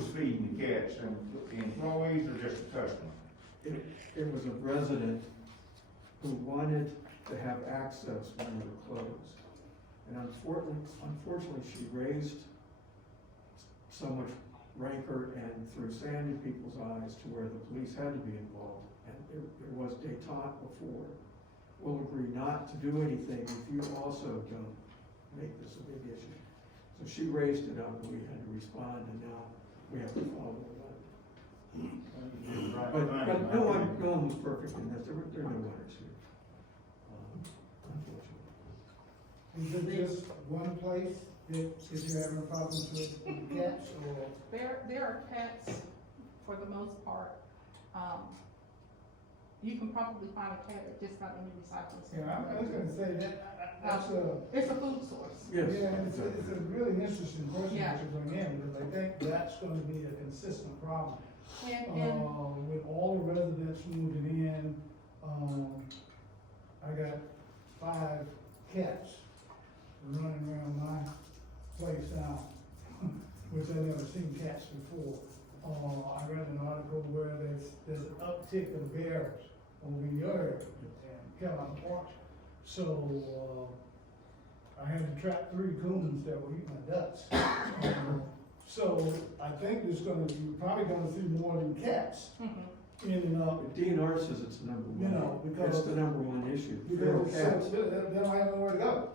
was feeding the cats, the employees or just the customer? It was a resident who wanted to have access when they were closed. And unfortunately, she raised so much rancor and threw sand in people's eyes to where the police had to be involved. And there was detente before. We'll agree not to do anything if you also don't make this a big issue. So she raised it up and we had to respond, and now we have to follow it up. But no one was perfect in this. There are no winners here. Unfortunately. Is it just one place that if you're having problems with cats, or? There are cats, for the most part. You can probably find a cat at just about any recycling center. Yeah, I was gonna say that, that's It's a food source. Yes. yeah, it's a really interesting question Yeah. that you bring in, because I think that's gonna be a consistent problem. And With all the residents moving in, I got 5 cats running around my place now, which I've never seen cats before. I read an article where there's an uptick of bears over in your area in Carolina Parks. So, I had to trap 3 coons that were eating my ducks. So I think you're probably gonna see more than cats in and up. But DNR says it's the number one. You know, because- It's the number one issue. Feral Because cats. they don't have nowhere to go.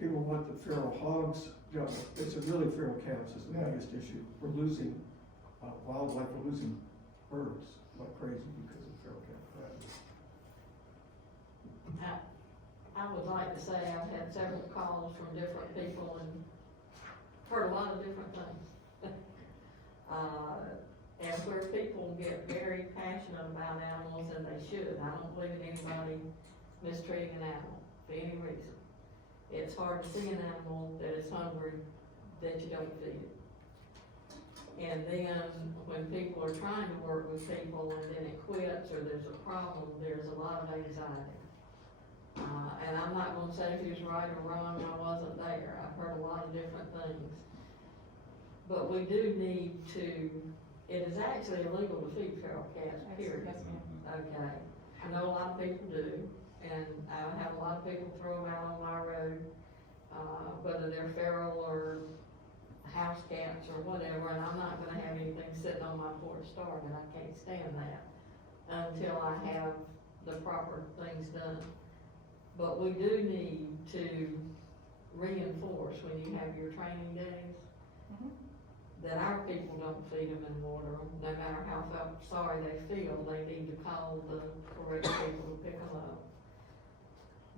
People want the feral hogs. You know, it's really feral cats is the Yeah. biggest issue. We're losing wildlife, we're losing birds like crazy because of feral cats. I would like to say I've had several calls from different people and heard a lot of different things. And where people get very passionate about animals, and they should, I don't believe in anybody mistreating an animal for any reason. It's hard to see an animal that is hungry that you don't feed it. And then when people are trying to work with people and then it quits or there's a problem, there's a lot of anxiety. And I'm not gonna say if he was right or wrong, I wasn't there, I've heard a lot of different things. But we do need to, it is actually illegal to feed feral cats, period. Yes, ma'am. Okay, I know a lot of people do, and I have a lot of people throw them out on my road, whether they're feral or house cats or whatever, and I'm not gonna have anything sitting on my porch starving, I can't stand that until I have the proper things done. But we do need to reinforce when you have your training days, that our people don't feed them and water them, no matter how sorry they feel, they need to call the correct people to pick them up.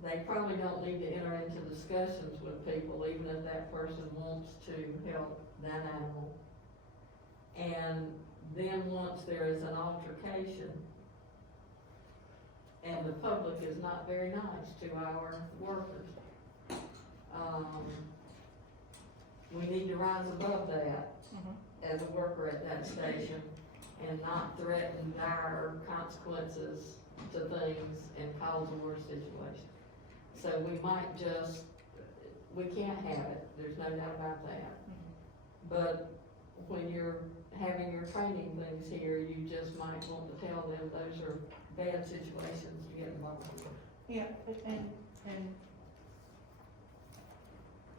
They probably don't need to enter into discussions with people, even if that person wants to help that animal. And then once there is an altercation, and the public is not very nice to our workers, we need to rise above that as a worker at that station and not threaten dire consequences to things and cause a worse situation. So we might just, we can't have it, there's no doubt about that. But when you're having your training things here, you just might want to tell them those are bad situations to get involved in. Yeah, and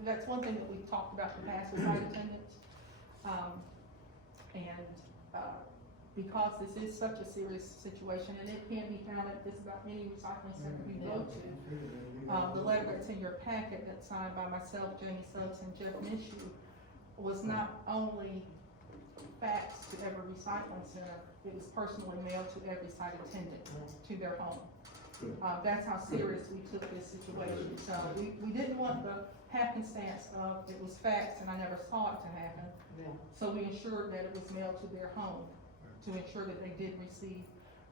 that's one thing that we've talked about in the past with flight attendants. Because this is such a serious situation, and it can be found at just about any recycling center we go to. The letter that's in your packet that's signed by myself, Jamie Stokes, and Jeff Minshew was not only faxed to every recycling center, it was personally mailed to every site attendant to their home. That's how serious we took this situation. So we didn't want the happenstance of it was faxed and I never saw it to happen. Yeah. So we ensured that it was mailed to their home to ensure that they did receive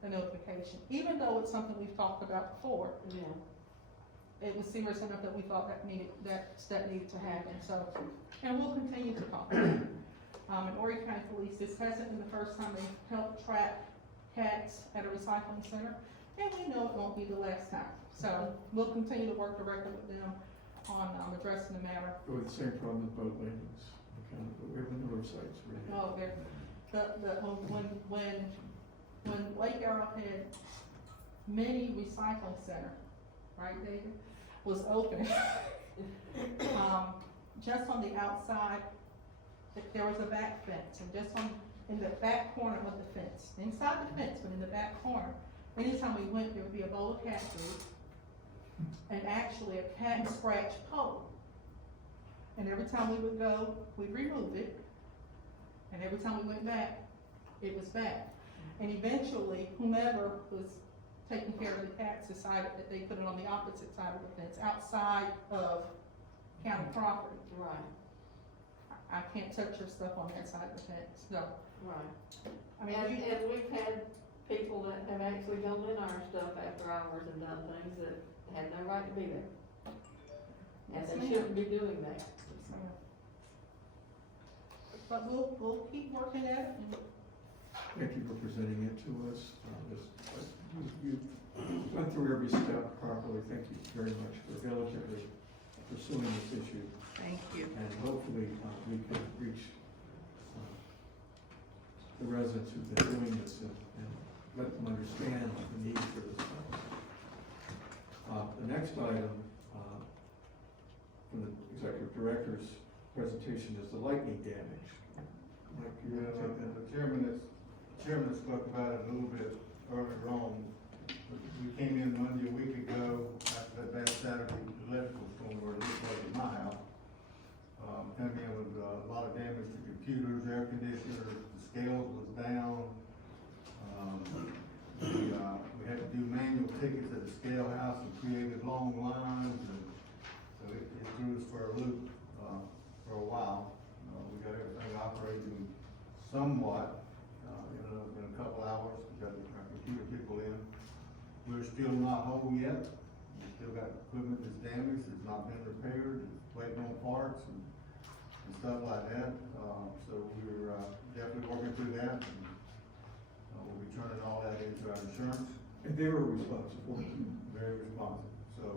the notification. Even though it's something we've talked about before, Yeah. it was serious enough that we thought that step needed to happen. So, and we'll continue to talk. In Horry County Police, this hasn't been the first time they've helped trap cats at a recycling center, and we know it won't be the last time. So we'll continue to work directly with them on addressing the matter. With the same problem with boat landings. We have a number of sites where Oh, when Lake Arrowhead Mini Recycling Center, right, David, was open, just on the outside, there was a back fence, and just in the back corner of the fence, inside the fence, but in the back corner, anytime we went, there would be a bowl of cat food, and actually a cat scratch pole. And every time we would go, we'd remove it, and every time we went back, it was back. And eventually, whomever was taking care of the cats decided that they put it on the opposite side of the fence, outside of county property. Right, I can't touch your stuff on that side of the fence, no. right. I mean, And we've had people that have actually gone in our stuff after hours and done things that had no right to be there. And Yes, they ma'am. shouldn't be doing that. Yes, ma'am. But we'll keep working at it, and Thank you for presenting it to us. You went through every step properly. Thank you very much for diligently pursuing this issue. thank you. And hopefully, we can reach the residents who've been doing this and let them understand the need for this. The next item from the executive director's presentation is the lightning damage. Mike, you Yeah, want to take that? the chairman spoke about it a little bit earlier on. We came in Monday a week ago after that bad Saturday electrical storm where it looked like at my house. Came in with a lot of damage to computers, air conditioners, the scales was down. We had to do manual tickets at the scale house and created long lines, and so it threw us for a loop, for a while. We got everything operating somewhat, in a couple hours, we got our computer people in. We're still not whole yet, we still got equipment that's damaged, it's not been repaired, it's waiting on parts and stuff like that. So we're, definitely working through that, and, we'll be turning all that into our insurance. And they were responsible. Very responsive, so,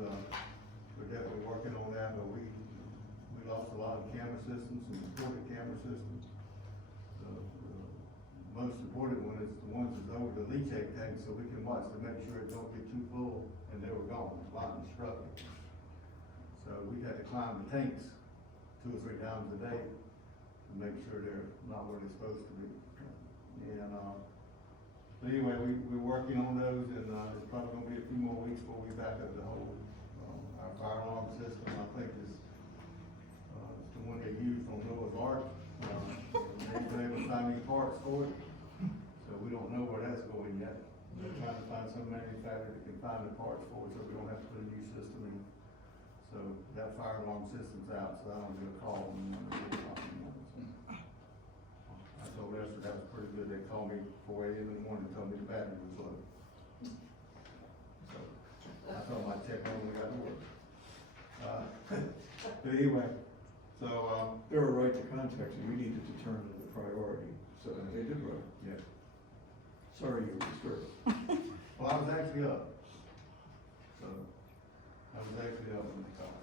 we're definitely working on that, but we lost a lot of camera systems, some important camera systems. The most important one is the ones that's over the leachate tank, so we can watch to make sure it don't get too full, and they were gone, lightning struck it. So we had to climb the tanks 2 or 3 times a day to make sure they're not where they're supposed to be. And, but anyway, we're working on those, and, it's probably gonna be a few more weeks before we back up the whole, our fire alarm system, I think is, it's the one they used on Noah's Ark. They've been able to find any parts for it, so we don't know where that's going yet. They're trying to find some manufacturer that can find the parts for it, so we don't have to put a new system in. So that fire alarm system's out, so I don't get a call when we get something. I told Esther that was pretty good, they called me 4 AM in the morning and told me the battery was low. So, I told them I'd check on when we got to work. But anyway, so, They were right to contact you. We need to determine the priority. So they did right. yeah. Sorry you were disturbed. Well, I was actually up. So, I was actually up when they called.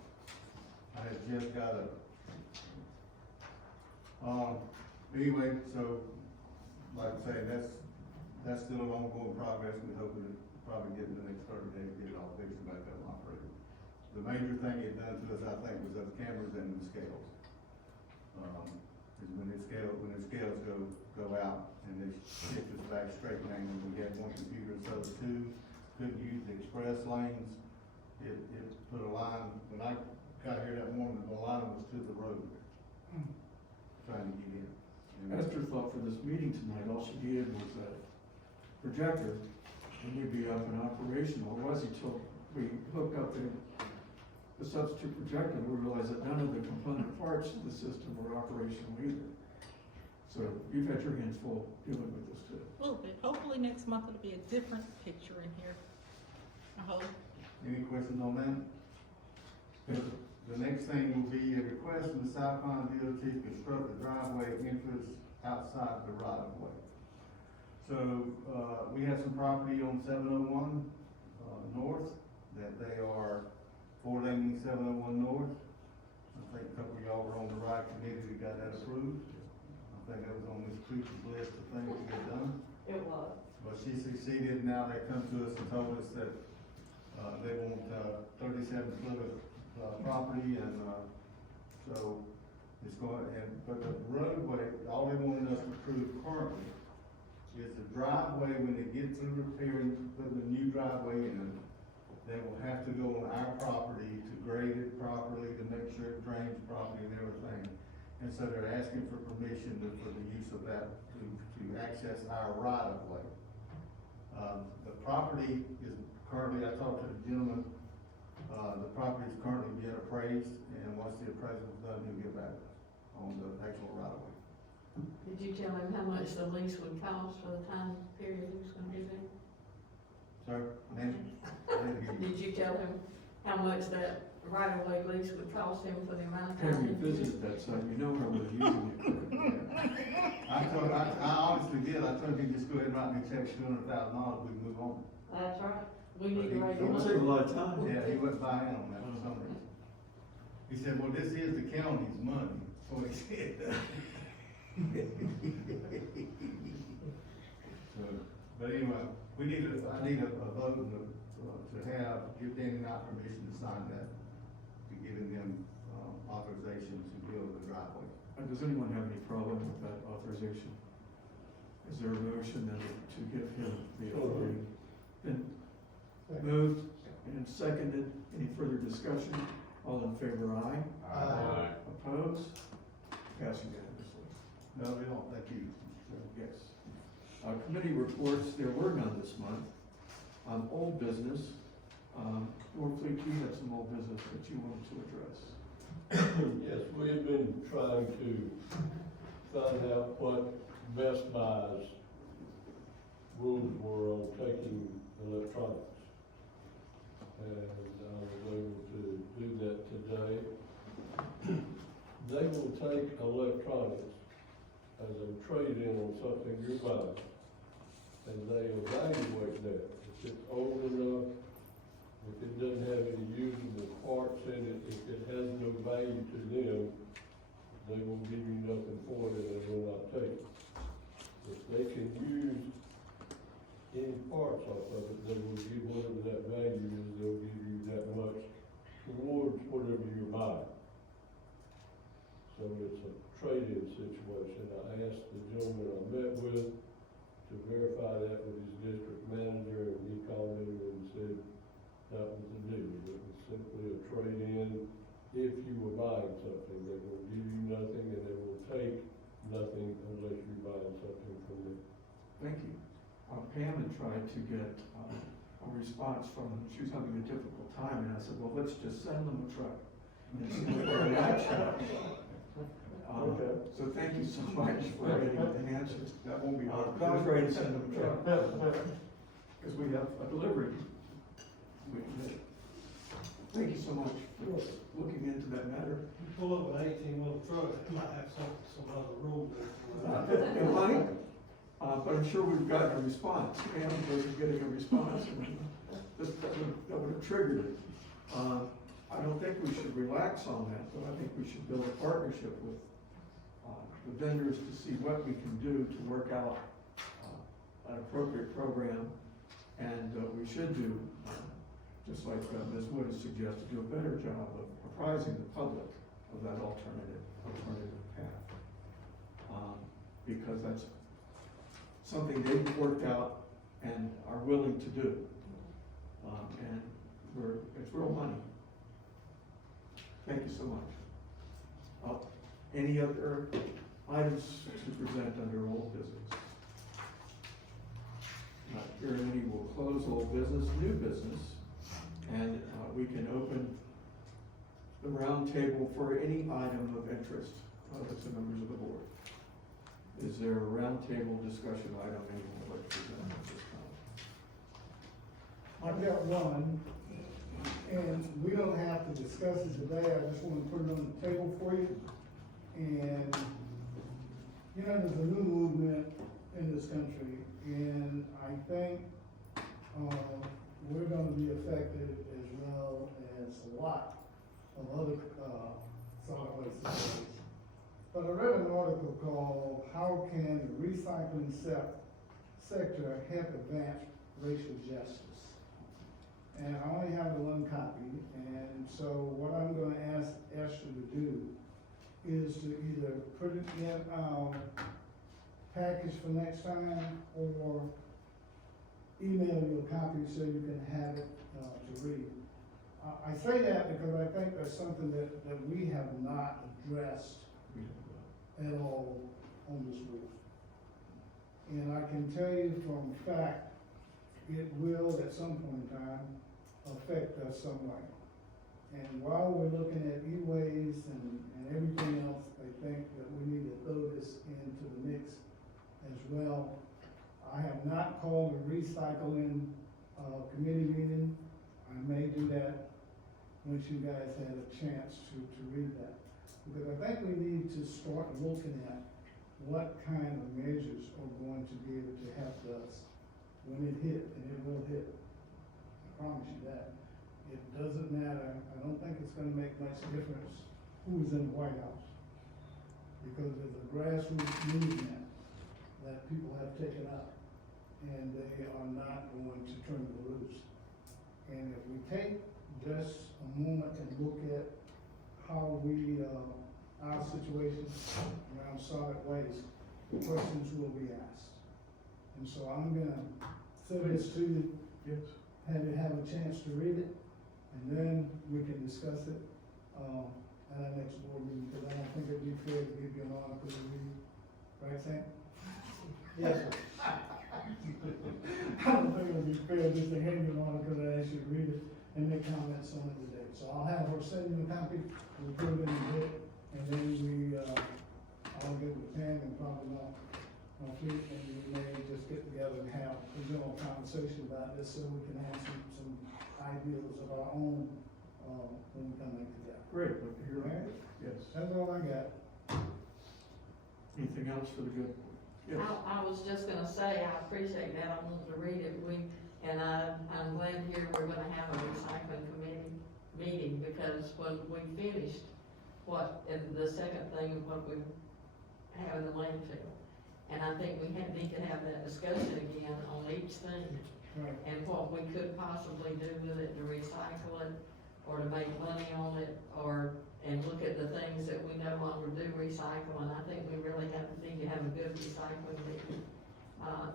I had just got up. Anyway, so, like I say, that's still an ongoing progress. We're hoping to probably get in the next 30 days, get it all fixed and back up and operating. The major thing it done to us, I think, was those cameras and the scales. Is when the scales go out and they shift us back straight lane, we had one computer, so the 2 couldn't use the express lanes. It put a line, when I got here that morning, the line was to the road, trying to get in. And Esther thought for this meeting tonight, all she needed was a projector, and we'd be up and operational. It wasn't until we hooked up the substitute projector, we realized that none of the component parts of the system were operational either. So you've had your hands full dealing with this too. A little bit, hopefully next month it'll be a different picture in here, I hope. Any questions on that? The next thing will be a request from the South Carolina DOT to construct the driveway entrance outside the right of way. So, we have some property on 701, north, that they are 4-laning 701 north. I think a couple of y'all were on the right committee that got that approved. I think that was on Ms. Cooper's list of things to get done. It was. But she succeeded, now they come to us and told us that, they want, 37 foot of, property and, so it's going, but the roadway, all they wanted us to prove currently is the driveway, when they get through repairing, putting the new driveway in, they will have to go on our property to grade it properly, to make sure it drains properly and everything. And so they're asking for permission for the use of that to access our right of way. The property is currently, I talked to the gentleman, the property is currently being appraised, and once the appraisal is done, he'll get back on the actual right of way. Did you tell him how much the lease would cost for the time period he was gonna be there? Sir, ma'am? Did you tell him how much that right-of-way lease would cost him for the amount of Have time? you visited that site, you know how we're using it correctly. I honestly did, I told him, just go ahead and write me a check, $200,000, we can move on. That's right, we need to raise the Don't money. take a lot of time. Yeah, he went by in on that for some reason. He said, well, this is the county's money, so he said. So, but anyway, I need a vote to give Danny Knight permission to sign that, to giving them, authorization to build the driveway. Does anyone have any problem with that authorization? Is there a motion then to give him the authority? Been moved and seconded, any further discussion? All in favor, aye? Aye. Opposed? Pass unanimously. No, we don't, thank you. Yes. Committee reports, there were none this month. Old business, Lord Fleet, you had some old business that you wanted to address. Yes, we have been trying to find out what Best Buy's rules were on taking electronics. And I was able to do that today. They will take electronics as a trade-in on something you're buying, and they evaluate that. If it's old enough, if it doesn't have any usable parts in it, if it has no value to them, they will give you nothing for it and they will not take it. If they can use any parts off of it, they will give whatever that value is, they'll give you that much towards whatever you're buying. So it's a trade-in situation. I asked the gentleman I met with to verify that with his district manager, and he called me and said that was the deal. It was simply a trade-in. If you were buying something, they will give you nothing and they will take nothing unless you're buying something from them. Thank you. Pam had tried to get a response from them. She was having a difficult time, and I said, well, let's just send them a truck and see what their reaction is. Okay. So thank you so much for getting the answers. That won't be hard. I was ready to send them a truck, because we have a delivery. We can do. Thank you so much for looking into that matter. You pull up an 18-wheel truck, it might have some other rules. It might, but I'm sure we've gotten a response. Pam wasn't getting a response, and that would have triggered it. I don't think we should relax on that, but I think we should build a partnership with the vendors to see what we can do to work out an appropriate program. And we should do, just like Ms. Wood has suggested, do a better job of apprising the public of that alternative path. Because that's something they've worked out and are willing to do. And it's real money. Thank you so much. Any other items to present under old business? Not hearing any, we'll close old business, new business, and we can open the round table for any item of interest to members of the board. Is there a round table discussion item anyone would like to present at this time? I've got one, and we don't have to discuss it today, I just wanna put it on the table for you. And, you know, there's a new movement in this country, and I think, we're gonna be affected as well as a lot of other, solid waste facilities. but I read an article called "How Can the Recycling Sector Help Advance Racial Justice?" And I only have the one copy, and so what I'm gonna ask Esther to do is to either put it in our package for next time, or email you a copy so you can have it, to read. I say that because I think that's something that we have not addressed at all on this roof. And I can tell you from fact, it will at some point in time affect us some way. And while we're looking at e-ways and everything else, I think that we need to throw this into the mix as well. I have not called a recycling, committee meeting. I may do that once you guys had a chance to read that. Because I think we need to start looking at what kind of measures are going to be able to help us when it hit, and it will hit. I promise you that. It doesn't matter, I don't think it's gonna make much difference who's in the White House. Because there's a grassroots movement that people have taken up, and they are not going to turn the loose. And if we take just a moment and look at how we, our situation around solid waste, questions will be asked. And so I'm gonna send this to you, have you have a chance to read it, and then we can discuss it, at our next board meeting, because I don't think it'd be fair to give you an article to read, right, Sam? Yes, sir. I don't think it'd be fair just to hand you an article and ask you to read it and make comments on it today. So I'll have her send you a copy, we'll put it in the book, and then I'll get with Pam and probably not, Fleet, and we may just get together and have a general conversation about this, so we can have some ideas of our own, when we come back to that. Great, look to hear All right? that. Yes. That's all I got. Anything else for the good? Yes. I was just gonna say, I appreciate that, I wanted to read it, I'm glad to hear we're gonna have a recycling committee meeting, because when we finished the second thing of what we have in the landfill, and I think we need to have that discussion again on each thing, Right. and what we could possibly do with it to recycle it, or to make money on it, and look at the things that we no longer do recycle, and I think we really need to have a good recycling meeting,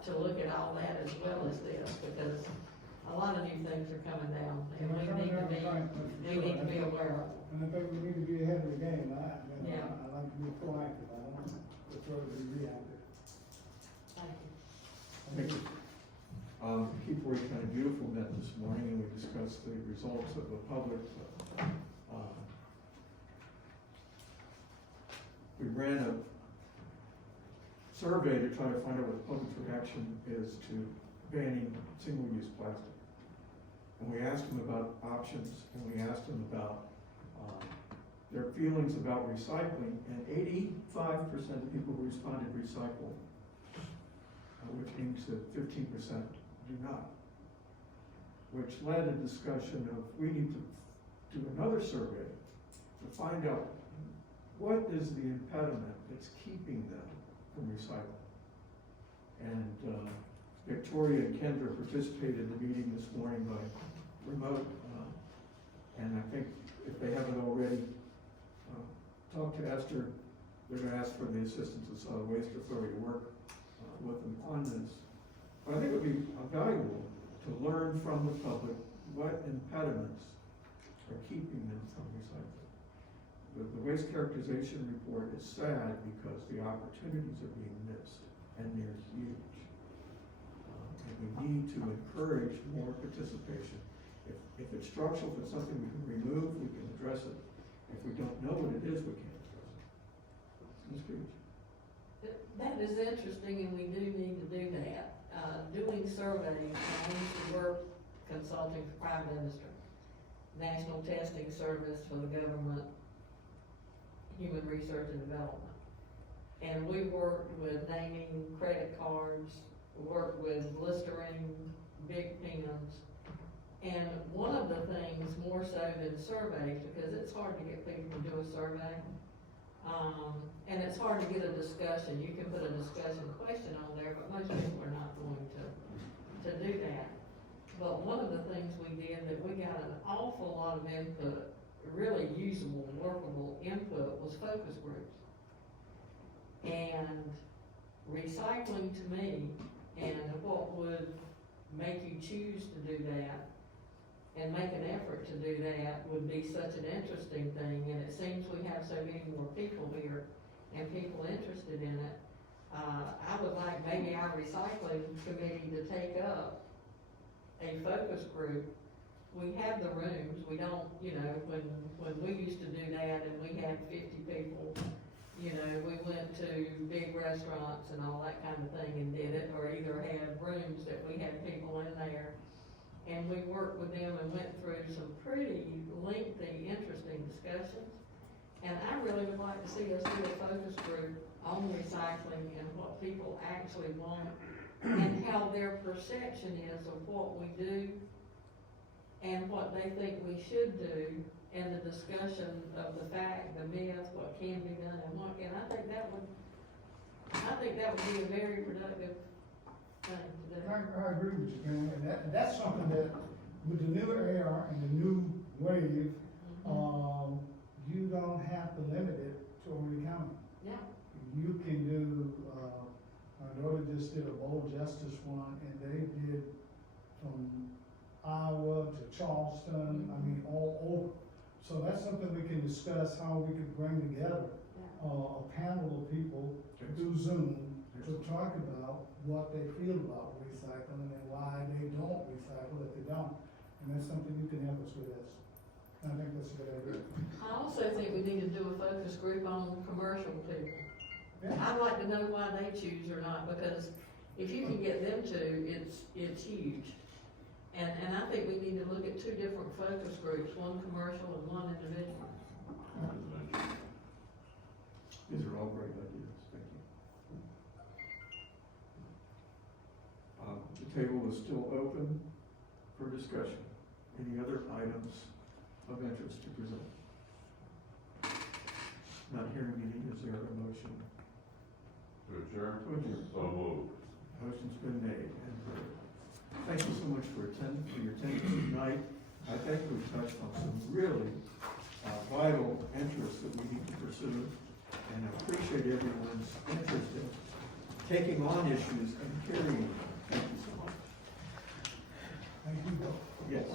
to look at all that as well as this, because a lot of new things are coming down, and we need to be aware of them. And I think we need to be ahead of the game. Yeah. I like to be proactive, I don't prefer to be reactive. Thank you. Thank you. Keep Kind of Beautiful met this morning, and we discussed the results of the public. We ran a survey to try to find out what the public's reaction is to banning single-use plastic. And we asked them about options, and we asked them about their feelings about recycling, and 85% of people who responded recycle, which means that 15% do not. Which led a discussion of, we need to do another survey to find out what is the impediment that's keeping them from recycling. And Victoria and Kendra participated in the meeting this morning by remote, and I think if they haven't already talked to Esther, they're gonna ask for the assistance of Solid Waste Authority to work with them on this. But I think it would be valuable to learn from the public what impediments are keeping them from recycling. The waste characterization report is sad because the opportunities are being missed, and they're huge. And we need to encourage more participation. If it's structural, if it's something we can remove, we can address it. If we don't know what it is, we can't address it. Ms. Gooch? That is interesting, and we do need to do that. Doing surveys, I used to work consulting for private industry, National Testing Service for the government, Human Research and Development. And we worked with naming credit cards, worked with Listerine, big pens. And one of the things, more so than surveys, because it's hard to get people to do a survey, And it's hard to get a discussion, you can put a discussion question on there, but most people are not going to do that. But one of the things we did that we got an awful lot of input, really usable, workable input, was focus groups. And recycling to me, and what would make you choose to do that and make an effort to do that would be such an interesting thing, and it seems we have so many more people here and people interested in it. I would like maybe our recycling committee to take up a focus group. We have the rooms, we don't, you know, when we used to do that and we had 50 people, you know, we went to big restaurants and all that kind of thing and did it, or either had rooms that we had people in there. And we worked with them and went through some pretty lengthy, interesting discussions. And I really would like to see us do a focus group on recycling and what people actually want and how their perception is of what we do and what they think we should do, and the discussion of the fact, the myth, what can be done and what, and I think that would be a very productive thing to do. I agree with you, man, and that's something that, with the new era and the new wave, you don't have to limit it to Horry County. Yeah. You can do, my daughter just did a bowl justice one, and they did from Iowa to Charleston, I mean, all over. So that's something we can discuss, how we could bring together, a panel of people through Zoom to talk about what they feel about recycling and why they don't recycle if they don't. And that's something you can help us with this. I think that's a good idea. I also think we need to do a focus group on commercial people. Yeah. I'd like to know why they choose or not, because if you can get them to, it's huge. And I think we need to look at two different focus groups, one commercial and one individual. These are all great ideas, thank you. The table is still open for discussion. Any other items of interest to present? Not hearing any, is there a motion? To adjourn? To adjourn. So moved. Motion's been made and heard. Thank you so much for your attendance tonight. I think we've touched on some really vital interests that we need to pursue, and I appreciate everyone's interest in taking on issues and carrying them. Thank you so much. Thank you, Bill. Yes.